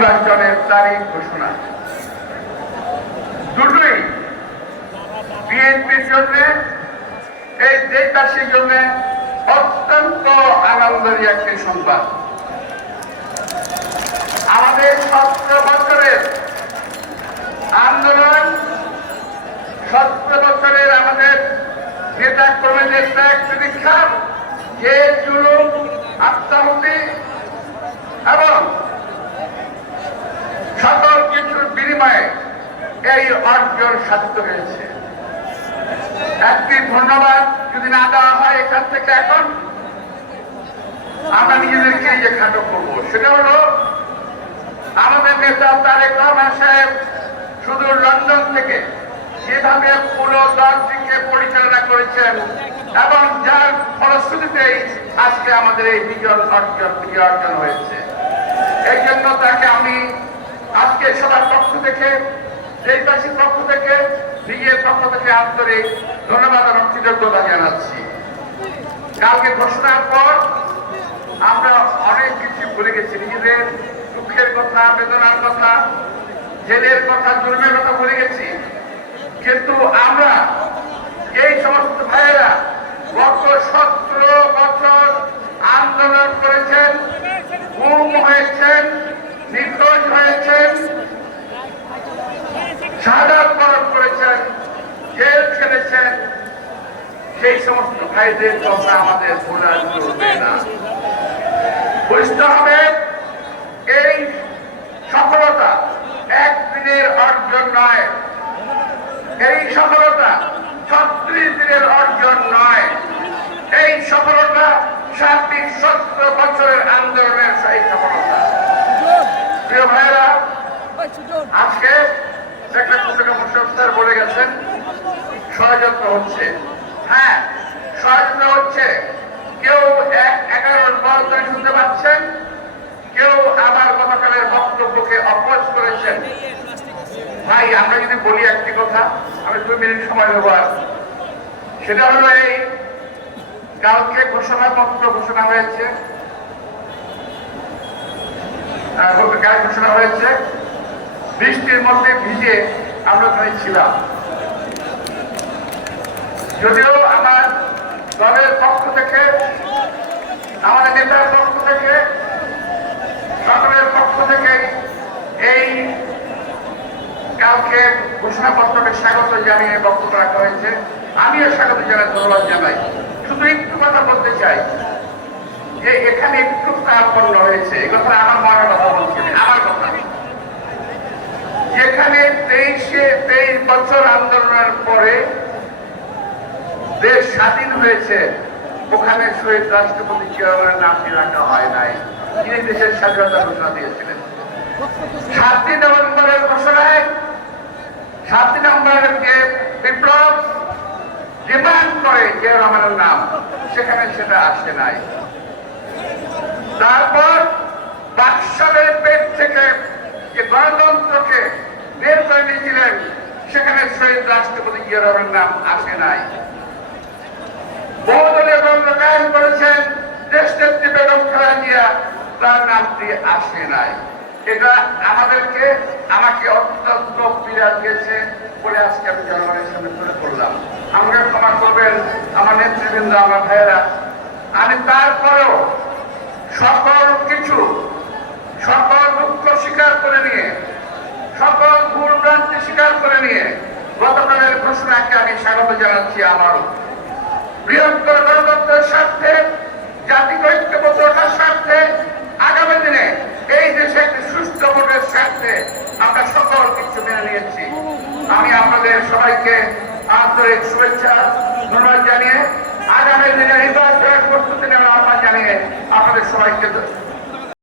নির্বাচনের তারিখ ঘোষণা। দুটোই বিএনপির জন্য এই দেশবাসীর জন্য অত্যন্ত আনন্দের একটি সংবাদ। আমাদের সতেরো বছরের আন্দোলন সতেরো বছরের আমাদের নেতা কর্মীদের ত্যাগ প্রতীক্ষা যে জুলুম আত্মাহুতি এবং সকল কিছুর বিনিময়ে এই অর্জন সাধিত হয়েছে। একটি ধন্যবাদ যদি না দেওয়া হয় এখান থেকে এখন, আমরা নিজেদেরকে যে খাটো করব। সেটা হলো, আমাদের নেতা তারেক রহমান সাহেব শুধু লন্ডন থেকে যেভাবে পুরো দলটিকে পরিচালনা করেছেন এবং যার ফলশ্রুতিতেই আজকে আমাদের এই বিজয় অর্জন বিজয় অর্জন হয়েছে। এই জন্য তাকে আমি আজকে সবার পক্ষ থেকে দেশবাসীর পক্ষ থেকে নিজের পক্ষ থেকে আন্তরিক ধন্যবাদ এবং কৃতজ্ঞতা জানাচ্ছি। কালকে ঘোষণার পর আমরা অনেক কিছু ভুলে গেছি। নিজেদের দুঃখের কথা, বেদনার কথা, জেলের কথা, জুলমের কথা ভুলে গেছি। কিন্তু আমরা এই সমস্ত ভাইয়েরা গত শাহাদ বরণ করেছেন জেল খেলেছেন। সেই সমস্ত ভাইদের কথা আমাদের ভোলা চলবে না। বুঝতে হবে, এই সফলতা একদিনের অর্জন নয়। এই সফলতা ছত্রিশ দিনের অর্জন নয়। এই সফলতা সার্বিক সত্তর বছরের আন্দোলনের সেই সফলতা। প্রিয় ভাইরা হ্যাঁ ভাই আমরা যদি বলি একটি কথা আমি দুই মিনিট সময় দেবো সেটা হলো এই ঘোষণা হয়েছে। আহ, ঘোষণা হয়েছে। বৃষ্টির মধ্যে ভিজে আমরা ওখানে ছিলাম। যদিও আমার দলের পক্ষ থেকে, আমাদের নেতার পক্ষ থেকে সকলের পক্ষ থেকে এই কালকে ঘোষণাপত্রকে স্বাগত জানিয়ে বক্তব্য রাখা হয়েছে। আমিও স্বাগত জানাই, ধন্যবাদ জানাই। শুধু একটু কথা বলতে চাই যে এখানে একটু তারপন্ন হয়েছে এ কথা আমার মনের কথা বলছি আমার কথা। যেখানে তেইশে তেইশ বছর আন্দোলনের পরে দেশ স্বাধীন হয়েছে। ওখানে শহীদ রাষ্ট্রপতি জিয়াউরের নামটি রাখা হয় নাই? তিনি দেশের স্বাধীনতা ঘোষণা দিয়েছিলেন। সাতই নভেম্বরের ঘোষণায়, সাতই নভেম্বরের যে বিপ্লব, ডিমান্ড করে জিয়া রহমানের নাম, সেখানে সেটা আসে নাই। তারপর বাকশালের পেট থেকে যে গণতন্ত্রকে বের করে দিয়েছিলেন সেখানে শহীদ রাষ্ট্রপতি জিয়া নাম আসে নাই। বহুদলীয় দ্বন্দ্ব কায়েম করেছেন দেশ নেত্রী বেগম খালেদা জিয়া, তার নামটি আসে নাই। এটা আমাদেরকে, আমাকে অত্যন্ত পীড়া দিয়েছে বলে আজকে আমি জনগণের সামনে তুলে করলাম আমাকে ক্ষমা করবেন, আমার নেতৃবৃন্দ, আমার ভাইয়েরা। আমি তারপরেও সকল কিছু, সকল দুঃখ স্বীকার করে নিয়ে, সকল ভুল ভ্রান্তি স্বীকার করে নিয়ে ঘোষণাকে আমি স্বাগত জানাচ্ছি আমারও বৃহত্তর গণতন্ত্রের স্বার্থে, জাতিক ঐক্যবদ্ধ রাখার স্বার্থে, আগামী দিনে এই দেশে একটি সুস্থ ভোটের স্বার্থে আমরা সকল কিছু মেনে নিয়েছি। আমি আপনাদের সবাইকে আন্তরিক শুভেচ্ছা, ধন্যবাদ জানিয়ে আগামী দিনে নির্বাচনের প্রস্তুতি নেওয়ার আহ্বান জানিয়ে আপনাদের সবাইকে